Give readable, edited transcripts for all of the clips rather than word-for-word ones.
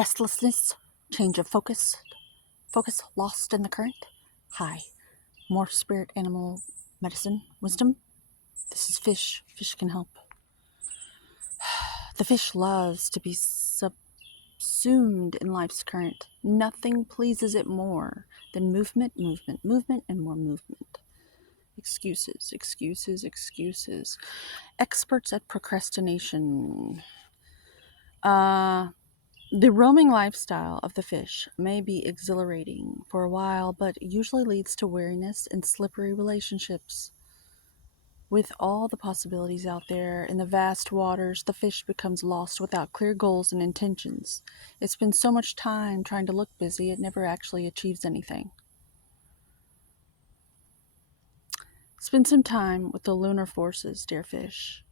restlessness, change of focus, focus lost in the current. Hi, more spirit, animal, medicine, wisdom. This is fish. Fish can help. The fish loves to be subsumed in life's current. Nothing pleases it more than movement, movement, movement, and more movement. Excuses, excuses, excuses. Experts at procrastination. The roaming lifestyle of the fish may be exhilarating for a while, but usually leads to weariness and slippery relationships. With all the possibilities out there in the vast waters, the fish becomes lost without clear goals and intentions. It spends so much time trying to look busy, it never actually achieves anything. Spend some time with the lunar forces, dear fish,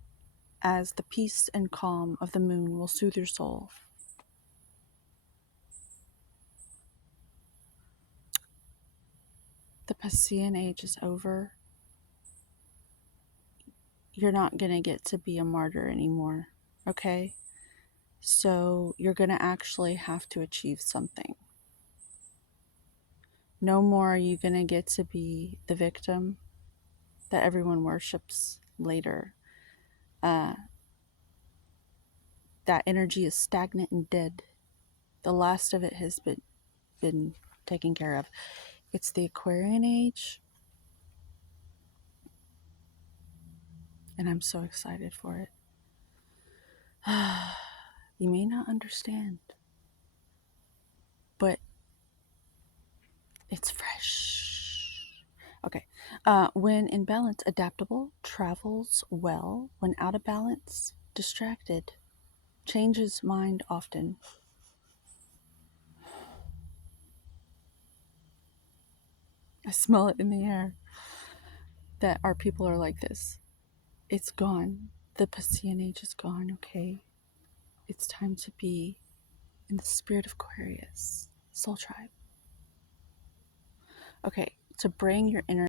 as the peace and calm of the moon will soothe your soul. The Piscean age is over. You're not going to get to be a martyr anymore, okay? So you're going to actually have to achieve something. No more are you going to get to be the victim that everyone worships later. That energy is stagnant and dead. The last of it has been taken care of. It's the Aquarian age, and I'm so excited for it. You may not understand, but it's fresh. Okay. When in balance, adaptable, travels well. When out of balance, distracted, changes mind often. I smell it in the air that our people are like this. It's gone. The Piscean age is gone, okay? It's time to be in the spirit of Aquarius. Soul Tribe. Okay, to bring your inner